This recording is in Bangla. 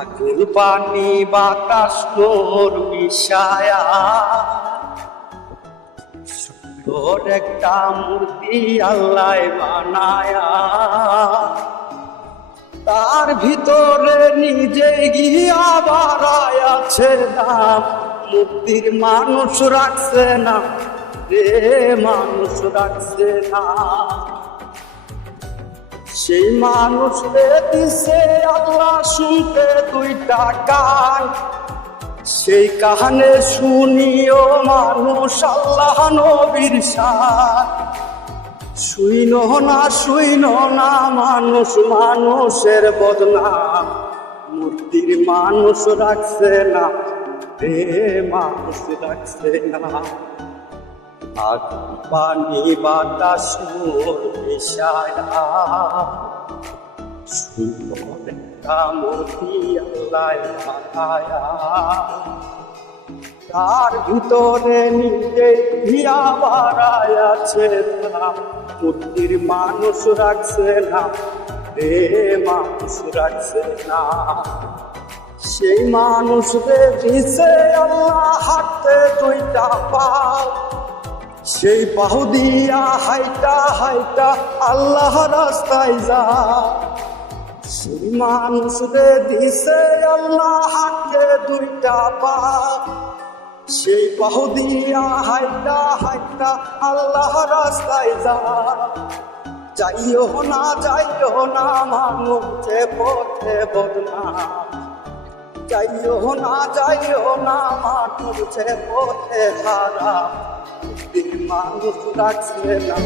আগুন পানি বাতাস মোর মিশায়া সুন্দর একটা মূর্তি আল্লাহ বানায়া। তার ভিতরে নিজে গিয়া বাড়ায় আছে নাম মূর্তির মানুষ রাখছে না রে মানুষ রাখছে না। সেই মানুষ দিছে আল্লাহ শুনতে দুইটা কান সেই কাহানে শুনিও মানুষ আল্লাহ নবীর শুইন না শুইন না, মানুষ মানুষের বদনা মূর্তির মানুষ রাখছে না রে মানুষ রাখছে না। আগুন পানি বাতাস মোর সুন্দর বানায়া তার ভিতরে নিজে হিয়া বাড়ায় আছে না মানুষ রাখছে না রে মানুষ রাখছে না। সেই মানুষদের দিছে আল্লাহ হাতে দুইটা পাও। সেই বাহু দিয়া হাইটা হাইটা আল্লাহ রাস্তায় যা। সেই মানুষদের দিছে আল্লাহ হাতে দুইটা পা। সেই বাহু দিয়া হাইটা হাইটা আল্লাহ রাস্তায় যা। যাইও না যাইও না, মানুষে পথে বদনাম যাইও না যাইও না, মানুষে পথে হারা। মানুষ রাখছে না